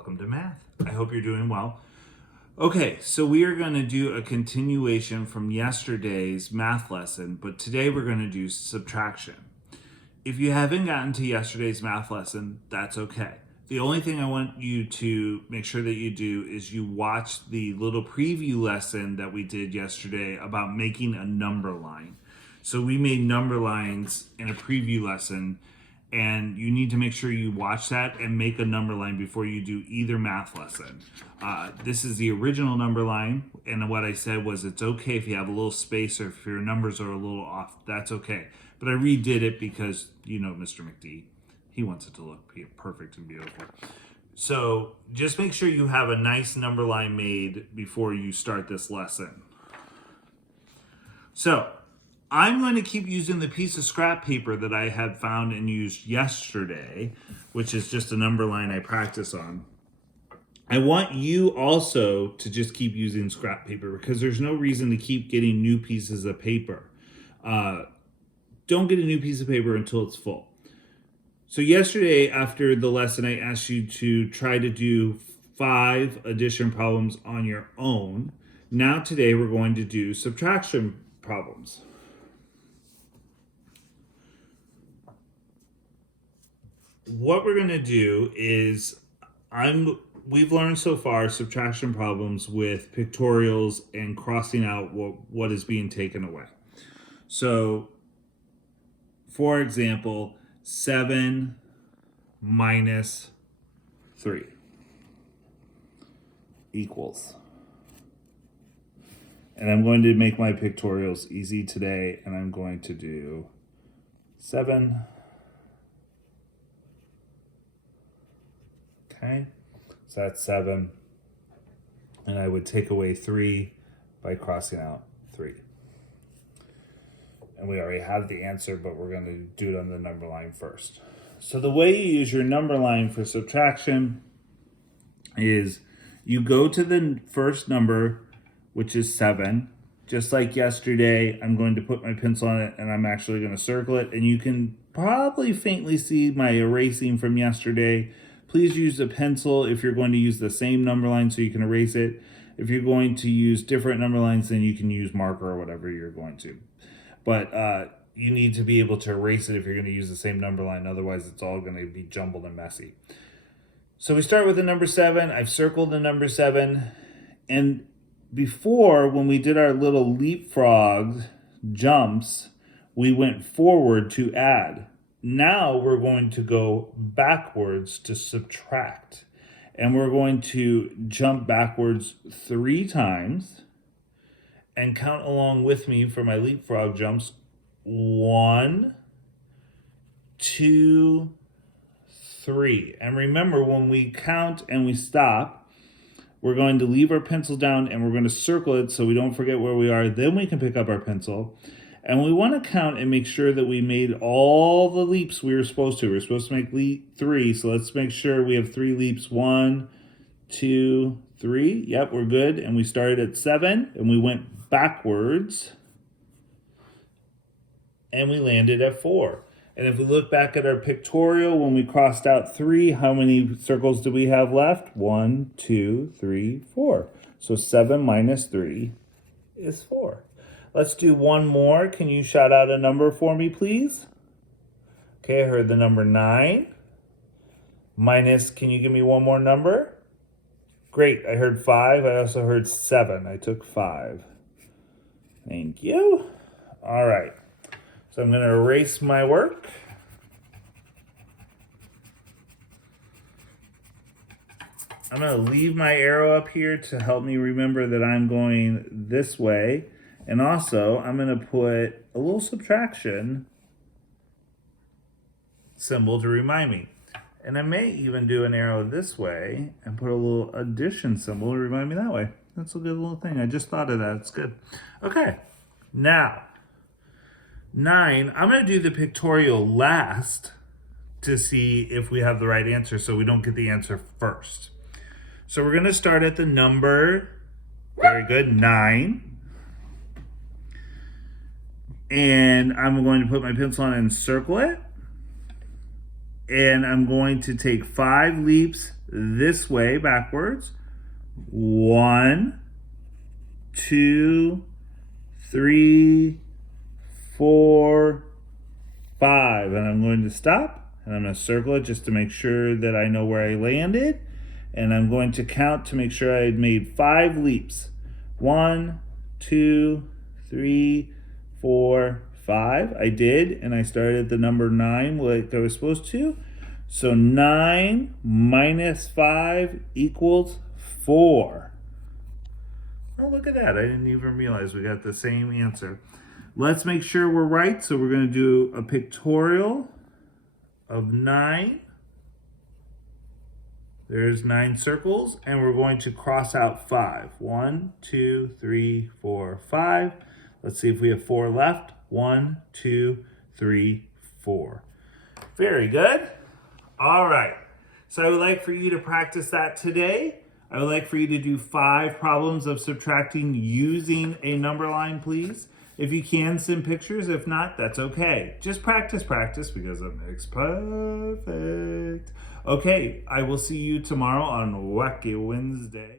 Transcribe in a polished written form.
Welcome to math. I hope you're doing well. Okay, so we are going to do a continuation from yesterday's math lesson, but today we're going to do subtraction. If you haven't gotten to yesterday's math lesson, that's okay. The only thing I want you to make sure that you do is you watch the little preview lesson that we did yesterday about making a number line. So we made number lines in a preview lesson, and you need to make sure you watch that and make a number line before you do either math lesson. This is the original number line, and what I said was it's okay if you have a little space or if your numbers are a little off, that's okay. But I redid it because, you know, Mr. McD, he wants it to look perfect and beautiful. So just make sure you have a nice number line made before you start this lesson. So I'm going to keep using the piece of scrap paper that I had found and used yesterday, which is just a number line I practice on. I want you also to just keep using scrap paper because there's no reason to keep getting new pieces of paper. Don't get a new piece of paper until it's full. So yesterday after the lesson, I asked you to try to do 5 addition problems on your own. Now today we're going to do subtraction problems. What we're going to do is we've learned so far subtraction problems with pictorials and crossing out what is being taken away. So, for example, 7 minus 3 equals. And I'm going to make my pictorials easy today, and I'm going to do 7. Okay, so that's 7. And I would take away 3 by crossing out 3. And we already have the answer, but we're going to do it on the number line first. So the way you use your number line for subtraction is you go to the first number, which is 7. Just like yesterday, I'm going to put my pencil on it and I'm actually going to circle it. And you can probably faintly see my erasing from yesterday. Please use a pencil if you're going to use the same number line so you can erase it. If you're going to use different number lines, then you can use marker or whatever you're going to. But you need to be able to erase it if you're going to use the same number line. Otherwise, it's all going to be jumbled and messy. So we start with the number 7. I've circled the number 7. And before, when we did our little leapfrog jumps, we went forward to add. Now we're going to go backwards to subtract. And we're going to jump backwards 3 times and count along with me for my leapfrog jumps. 1, 2, 3. And remember, when we count and we stop, we're going to leave our pencil down and we're going to circle it so we don't forget where we are. Then we can pick up our pencil. And we want to count and make sure that we made all the leaps we were supposed to. We're supposed to make leap 3, so let's make sure we have 3 leaps. 1, 2, 3. Yep, we're good. And we started at 7, and we went backwards, and we landed at 4. And if we look back at our pictorial, when we crossed out 3, how many circles do we have left? 1, 2, 3, 4. So 7 minus 3 is 4. Let's do one more. Can you shout out a number for me, please? Okay, I heard the number 9. Minus, can you give me one more number? Great, I heard 5. I also heard 7. I took 5. Thank you. All right, so I'm going to erase my work. I'm going to leave my arrow up here to help me remember that I'm going this way. And also, I'm going to put a little subtraction symbol to remind me. And I may even do an arrow this way and put a little addition symbol to remind me that way. That's a good little thing. I just thought of that. It's good. Okay, now, 9. I'm going to do the pictorial last to see if we have the right answer so we don't get the answer first. So we're going to start at the number, very good, 9. And I'm going to put my pencil on and circle it. And I'm going to take 5 leaps this way backwards. 1, 2, 3, 4, 5. And I'm going to stop, and I'm going to circle it just to make sure that I know where I landed. And I'm going to count to make sure I had made 5 leaps. 1, 2, 3, 4, 5. I did, and I started at the number 9 like I was supposed to. So 9 minus 5 equals 4. Oh, look at that. I didn't even realize we got the same answer. Let's make sure we're right. So we're going to do a pictorial of 9. There's 9 circles, and we're going to cross out 5. 1, 2, 3, 4, 5. Let's see if we have 4 left. 1, 2, 3, 4. Very good. All right. So I would like for you to practice that today. I would like for you to do 5 problems of subtracting using a number line, please. If you can, send pictures. If not, that's okay. Just practice because it makes perfect. Okay, I will see you tomorrow on Wacky Wednesday.